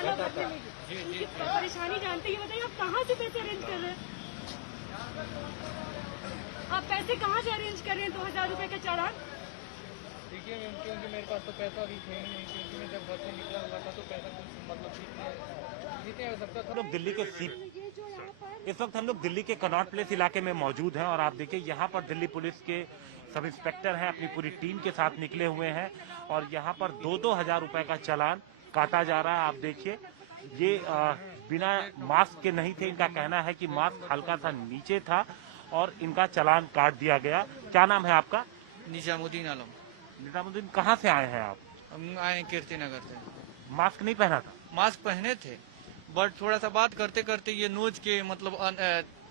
खाना भरने में उनकी परेशानी जानते हैं। ये बताइए आप कहाँ से पैसे अरेंज कर रहे हैं? आप पैसे कहाँ से अरेंज कर रहे हैं? 2000 रुपए का चालान। देखिए मैम, क्योंकि मेरे पास तो पैसा भी थे नहीं, क्योंकि मैं जब घर से निकला हुआ था तो पैसा कुछ मतलब जितने आवश्यकता था। लोग दिल्ली के इस वक्त हम लोग दिल्ली के कनॉट प्लेस इलाके में मौजूद हैं और आप देखिए यहाँ पर दिल्ली पुलिस के सब इंस्पेक्टर हैं, अपनी पूरी टीम के साथ निकले हुए हैं और यहाँ पर 2-2 हजार रुपए का चालान काटा जा रहा है। आप देखिए ये बिना मास्क के नहीं थे। इनका कहना है कि मास्क हल्का सा नीचे था और इनका चालान काट दिया गया। क्या नाम है आपका? निजामुद्दीन आलम। निजामुद्दीन, कहाँ से आए हैं आप? हम आए कीर्ति नगर से। मास्क नहीं पहना था? मास्क पहने थे, बट थोड़ा सा बात करते करते ये नोज के मतलब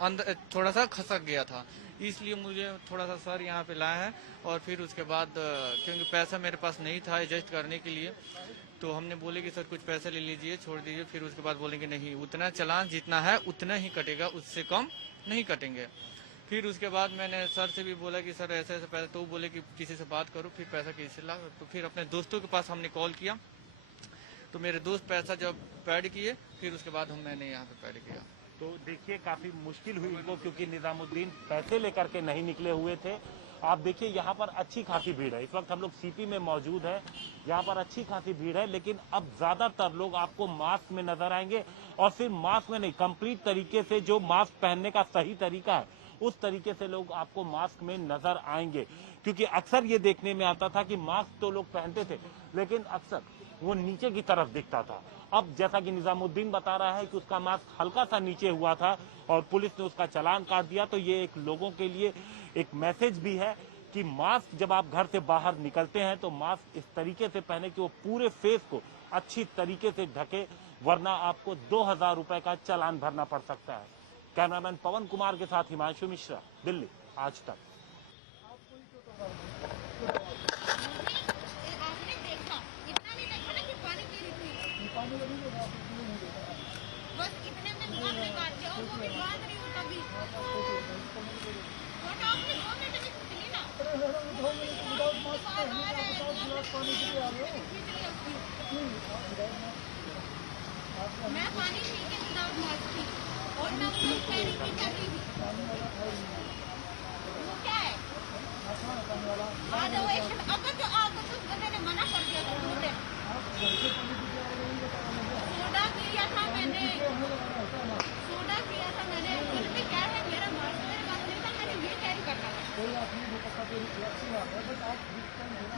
अंदर थोड़ा सा खसक गया था, इसलिए मुझे थोड़ा सा सर यहाँ पे लाया है। और फिर उसके बाद क्योंकि पैसा मेरे पास नहीं था एडजस्ट करने के लिए, तो हमने बोले कि सर कुछ पैसा ले लीजिए, छोड़ दीजिए। फिर उसके बाद बोलेंगे नहीं, उतना चालान जितना है उतना ही कटेगा, उससे कम नहीं कटेंगे। फिर उसके बाद मैंने सर से भी बोला कि सर ऐसे ऐसे पैसा, तो वो बोले कि किसी से बात करो, फिर पैसा किसी से ला। तो फिर अपने दोस्तों के पास हमने कॉल किया, तो मेरे दोस्त पैसा जब पैड किए, फिर उसके बाद मैंने यहाँ पे पैड किया। तो देखिए काफी मुश्किल हुई उनको, क्योंकि निजामुद्दीन पैसे लेकर के नहीं निकले हुए थे। आप देखिए यहाँ पर अच्छी खासी भीड़ है। इस वक्त हम लोग सीपी में मौजूद है, यहाँ पर अच्छी खासी भीड़ है, लेकिन अब ज्यादातर लोग आपको मास्क में नजर आएंगे और सिर्फ मास्क में नहीं, कंप्लीट तरीके से जो मास्क पहनने का सही तरीका है उस तरीके से लोग आपको मास्क में नजर आएंगे। क्योंकि अक्सर ये देखने में आता था कि मास्क तो लोग पहनते थे लेकिन अक्सर वो नीचे की तरफ दिखता था। अब जैसा कि निजामुद्दीन बता रहा है कि उसका मास्क हल्का सा नीचे हुआ था और पुलिस ने उसका चालान काट दिया। तो ये एक लोगों के लिए एक मैसेज भी है कि मास्क जब आप घर से बाहर निकलते हैं तो मास्क इस तरीके से पहने कि वो पूरे फेस को अच्छी तरीके से ढके, वरना आपको 2000 रुपए का चालान भरना पड़ सकता है। कैमरामैन पवन कुमार के साथ हिमांशु मिश्रा, दिल्ली, आज तक। बस इतने में दुकान में काट दिया और वो भी बात रही हूँ कभी वो तो आपने 2 मिनट में छूट ली ना। मैं पानी पी के विदाउट मास्क थी और मैं उसको कैरी भी कर रही थी। वो क्या है आज वो एक अगर जो आपको उस बंदे ने मना कर दिया तो बोले सोडा पिया था मैंने फिर भी क्या है, मेरा मास्क मेरे पास नहीं था, मैंने ये कैरी करना था।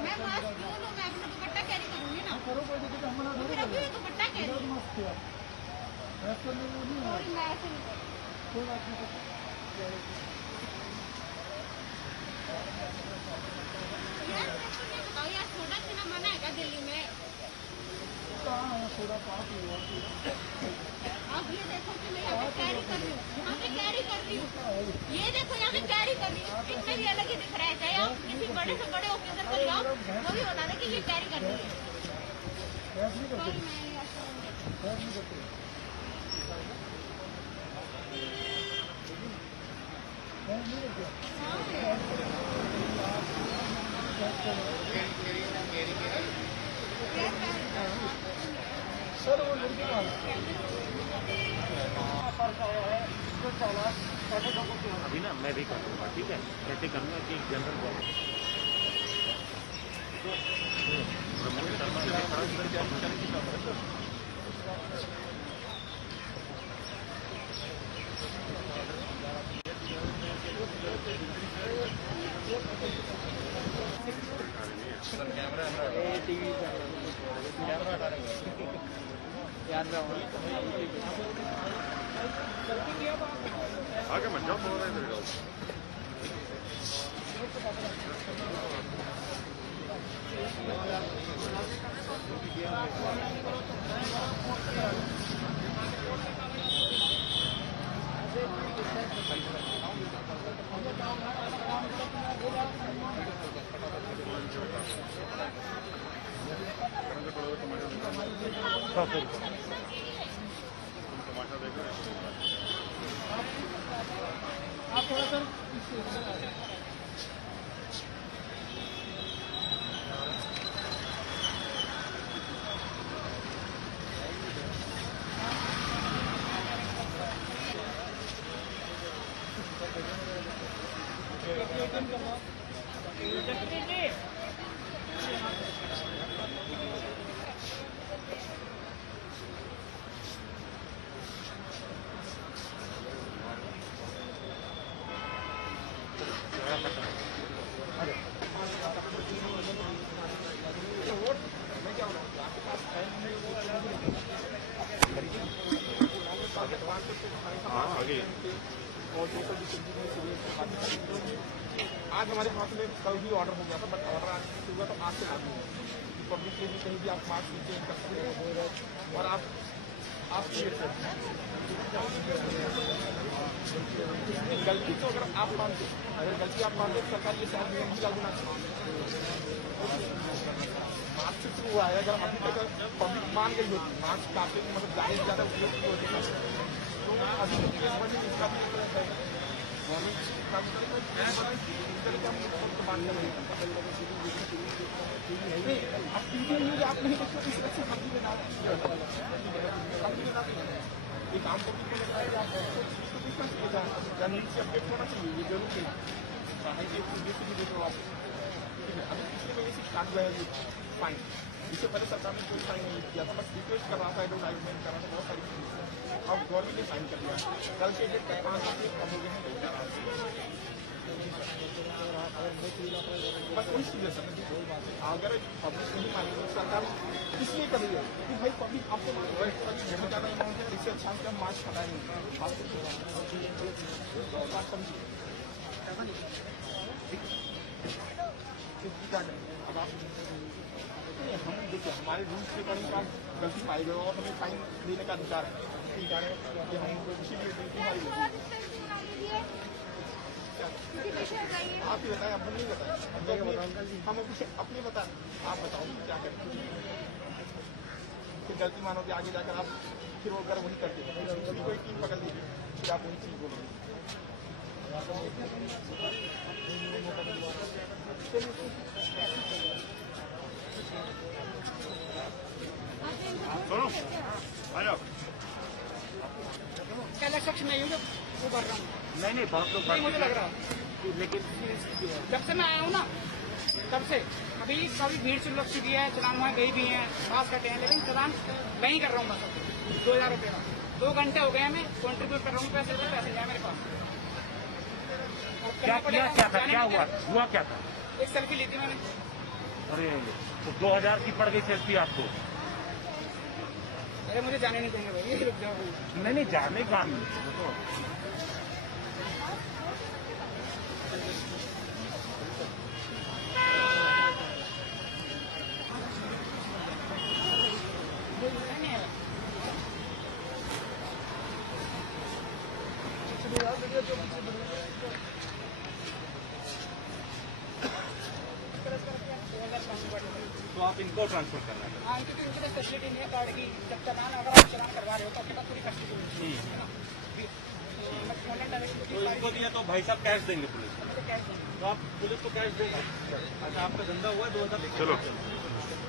मैं मास्क क्यों लूँ, मैं अपना दुपट्टा कैरी करूँगी ना, फिर अभी भी दुपट्टा कैरी यार मेरे को ये बताओ यार, सोडा पीना मना है क्या दिल्ली में? अब ये देखो कि मैं यहाँ पे कैरी कर रही हूँ, यहाँ पे कैरी कर रही हूँ, ये देखो यहाँ पे कैरी कर रही हूँ, इसमें भी अलग ही दिख रहा है। चाहे आप किसी बड़े से बड़े ऑफिसर को जाओ वो भी बता दे कि ये कैरी कर रही है। सर वो लड़की अभी ना मैं भी कर दूंगा, ठीक है? ऐसे करूंगा कि जनरल आगे मत जाओ, थोड़ा इधर जाओ। तमाशा देख रहे हैं। आप थोड़ा सा आज हमारे पास में कल भी ऑर्डर हो गया था, बट ऑर्डर आज हुआ तो आज से लागू होगा। पब्लिक के लिए कहीं भी आप मास्क चेंज कर सकते हो और आप गलती तो अगर आप मानते, अगर गलती आप मानते तो सरकार ये शायद नियम भी लागू ना करे। मास्क से शुरू हुआ है, अगर अभी तक पब्लिक मान गई होती मास्क काफी मतलब ज़्यादा से ज़्यादा उपयोग की होती है, तो अभी इसका भी गवर्नमेंट अब टीवी न्यूज आप नहीं देखते इस तरह से कंपनी में डाल एक आम पब्लिक को लगता है कि आप न्यूज से अपडेट होना चाहिए, ये जरूर चाहिए। विदेश भी देख लो आप, अभी पिछले महीने से स्टार्ट हुआ है ये फाइन। इससे पहले सरकार ने कोई फाइन नहीं किया था, बस रिक्वेस्ट कर रहा था, एडवर्टाइजमेंट कर रहा था, बहुत सारी चीज़। अब गवर्नमेंट ने फाइन कर दिया, कल के डेट तक 5 लाख कम हो गए हैं। बस वही चीज़ है सर, अगर पब्लिक नहीं मानेगी तो सरकार इसलिए कर रही है कि भाई पब्लिक आपको बहुत ज़्यादा अमाउंट है, इससे अच्छा हम मास्क हटाएंगे। बात समझिए, अब आप हम देखिए हमारे रूल्स के अकॉर्डिंग आप गलती पाई गए और हमें फाइन देने का अधिकार है, ठीक है कि हम इसीलिए ड्यूटी हमारी लगी। आप ही बताएं, हमने नहीं बताया, हम अपनी बताएं, आप बताओ क्या करें। फिर गलती मानोगे आगे जाकर आप, फिर वो अगर वही करते हैं कोई टीम पकड़ लीजिए, फिर आप वही चीज़ बोलोगे। पहले शख्स मैं हूँ जो वो कर रहा हूँ, नहीं बहुत लोग नहीं मुझे लग रहा है। लेकिन जब से मैं आया हूँ ना तब से अभी काफी भीड़ से लग चुकी है, चलान वहाँ गई भी हैं, पास कटे हैं, लेकिन चलान मैं ही कर रहा हूँ बस 2000 रुपये का। 2 घंटे हो गए हैं, मैं कॉन्ट्रीब्यूट कर रहा हूँ, पैसे जाए मेरे पास। क्या हुआ क्या था? एक सेल्फी ली थी मैंने। अरे तो 2000 की पड़ गई सेल्फी आपको? अरे मुझे जाने नहीं देंगे भाई, रुक जाओ भाई। नहीं जाने का तो आप इनको ट्रांसफर करना है। हाँ, क्योंकि उनके पास फैसिलिटी नहीं है कार्ड की। जब चलान अगर आप चलान करवा रहे हो तो आपके पास पूरी फैसिलिटी है ना। तो इनको दिया तो भाई साहब कैश देंगे पुलिस को, तो आप पुलिस को कैश देंगे। अच्छा आपका धंधा हुआ है 2000? चलो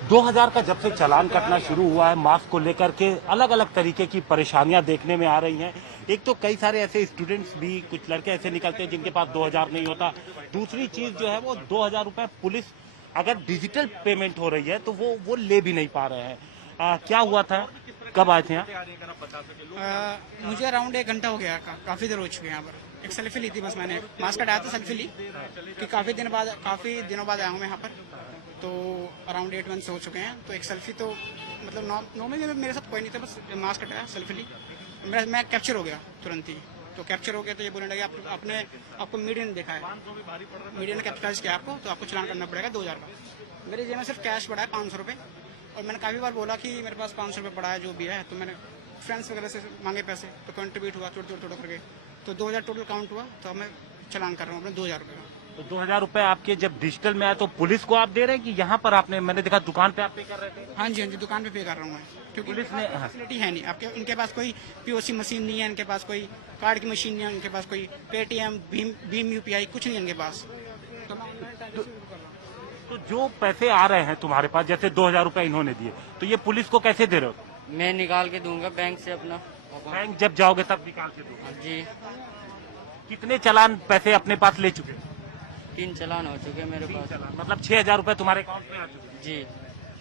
2000 का जब से चालान कटना शुरू हुआ है, मास्क को लेकर के अलग अलग तरीके की परेशानियां देखने में आ रही हैं। एक तो कई सारे ऐसे स्टूडेंट्स भी, कुछ लड़के ऐसे निकलते हैं जिनके पास 2000 नहीं होता। दूसरी चीज जो है वो 2000 रुपए पुलिस अगर डिजिटल पेमेंट हो रही है तो वो ले भी नहीं पा रहे हैं। क्या हुआ था, कब आए थे यहाँ? मुझे अराउंड 1 घंटा हो गया, काफी देर हो चुकी है यहाँ पर। एक सेल्फी ली थी बस मैंने, मास्क हटाया था, सेल्फी ली कि काफी दिनों बाद आया हूँ मैं यहाँ पर। तो अराउंड 8 मंथ से हो चुके हैं। तो एक सेल्फी तो मतलब नॉर्मली मेरे साथ कोई नहीं था, बस मास्क हटाया, सेल्फी ली, मैं कैप्चर हो गया तुरंत ही। तो कैप्चर हो गया तो ये बोलने लगे आपको मीडिया ने देखा है, मीडिया ने कैप्चर किया आपको, तो आपको चलान करना पड़ेगा 2000 का। मेरे जेब में सिर्फ कैश पड़ा है 500 रुपये, और मैंने काफ़ी बार बोला कि मेरे पास 500 रुपये पड़ा है जो भी है। तो मैंने फ्रेंड्स वगैरह से मांगे पैसे, तो कंट्रीब्यूट हुआ थोड़ा करके, तो 2000 टोटल काउंट हुआ। तो मैं चलान कर रहा हूँ अपने 2000 रुपये का। तो 2000 रुपए आपके जब डिजिटल में आया तो पुलिस को आप दे रहे हैं कि यहाँ पर आपने, मैंने देखा दुकान पे आप पे कर रहे थे? हाँ जी दुकान पे पे कर रहा हूँ मैं, क्योंकि पुलिस ने फैसिलिटी है नहीं आपके, इनके पास कोई पीओसी मशीन नहीं है, इनके पास कोई कार्ड की मशीन नहीं है, इनके पास कोई पेटीएम भीम यूपीआई कुछ नहीं है इनके पास। तो जो पैसे आ रहे हैं तुम्हारे पास, जैसे 2000 रुपए इन्होंने दिए, तो ये पुलिस को कैसे दे रहे हो? मैं निकाल के दूंगा बैंक से अपना। बैंक जब जाओगे तब निकाल के दो जी। कितने चालान पैसे अपने पास ले चुके? 3 चालान हो चुके हैं मेरे पास। मतलब 6,000 रुपए तुम्हारे अकाउंट में आ चुके हैं? जी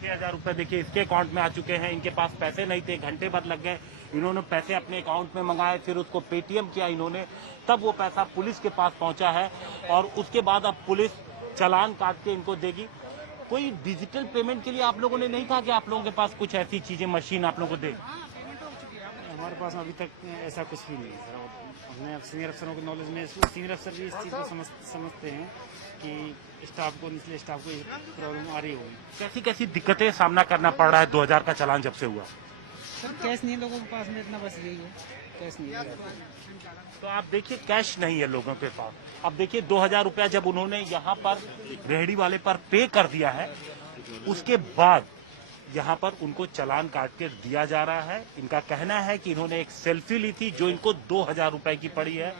6,000 रुपए देखिए इसके अकाउंट में आ चुके हैं। इनके पास पैसे नहीं थे, घंटे भर लग गए, इन्होंने पैसे अपने अकाउंट में मंगाए, फिर उसको पेटीएम किया इन्होंने, तब वो पैसा पुलिस के पास पहुंचा है और उसके बाद अब पुलिस चालान काट के इनको देगी। कोई डिजिटल पेमेंट के लिए आप लोगों ने नहीं कहा कि आप लोगों के पास कुछ ऐसी चीजें मशीन आप लोगों को दे? हमारे पास अभी तक ऐसा कुछ भी नहीं है सर। हमने अब सीनियर अफसरों के नॉलेज में, सीनियर अफसर भी इस चीज़ को समझते हैं कि स्टाफ को, निचले स्टाफ को ये प्रॉब्लम आ रही होगी। कैसी कैसी दिक्कतें सामना करना पड़ रहा है 2000 का चालान जब से हुआ? सर कैश नहीं है लोगों के पास में, इतना बस यही है, कैश नहीं है। तो आप देखिए कैश नहीं है लोगों के पास। अब देखिए 2000 रुपया जब उन्होंने यहाँ पर रेहड़ी वाले पर पे कर दिया है, उसके बाद यहाँ पर उनको चालान काट के दिया जा रहा है। इनका कहना है कि इन्होंने एक सेल्फी ली थी जो इनको 2000 रुपए की पड़ी है।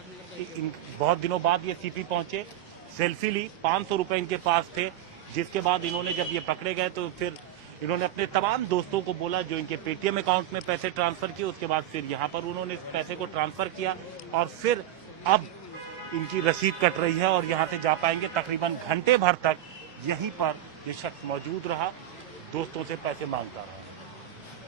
बहुत दिनों बाद ये सीपी पहुंचे, सेल्फी ली, 500 रुपए इनके पास थे, जिसके बाद इन्होंने जब ये पकड़े गए तो फिर इन्होंने अपने तमाम दोस्तों को बोला जो इनके पेटीएम अकाउंट में पैसे ट्रांसफर किए। उसके बाद फिर यहाँ पर उन्होंने इस पैसे को ट्रांसफर किया और फिर अब इनकी रसीद कट रही है और यहाँ से जा पाएंगे। तकरीबन घंटे भर तक यहीं पर ये शख्स मौजूद रहा, दोस्तों से पैसे मांगता रहा।